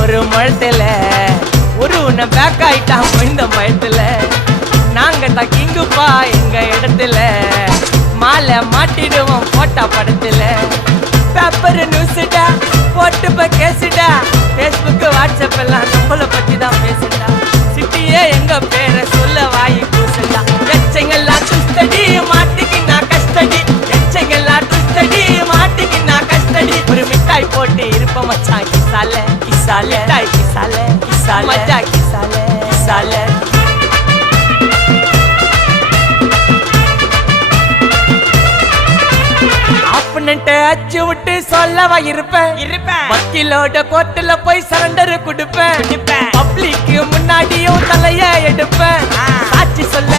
ஒரு மழத்துல ஒரு உன்னை பேக் ஆயிட்டான் இந்த மயத்துல நாங்க தான் கிங்குப்பா எங்க இடத்துல மாலை மாட்டிடுவோம் போட்டா படத்துல பேப்பர் நியூஸ்டா போட்டு கேசுடா Facebook வாட்ஸ்அப் எல்லாம் நம்மள பத்தி தான் பேசுடா சிட்டியே எங்க பேரை சொல்ல வாய் கூசுடா எச்சங்கெல்லாம் துஸ்தடி மாட்டிக்கு நான் கஸ்டடி எச்சங்கெல்லாம் துஸ்தடி மாட்டிக்கு நான் கஸ்டடி ஒரு மிட்டாய் போட்டு இருப்ப மச்சான் கிசால கிசால மிட்டாய் கிசால கிசால மச்சா கிசால கிசால அச்சு விட்டு சொல்லவா இருப்பேன் வக்கீலோட கோர்ட்டுல போய் சரண்டர் கொடுப்பேன் பப்ளிக்கு முன்னாடியும் தலைய எடுப்பேன் சாட்சி சொல்ல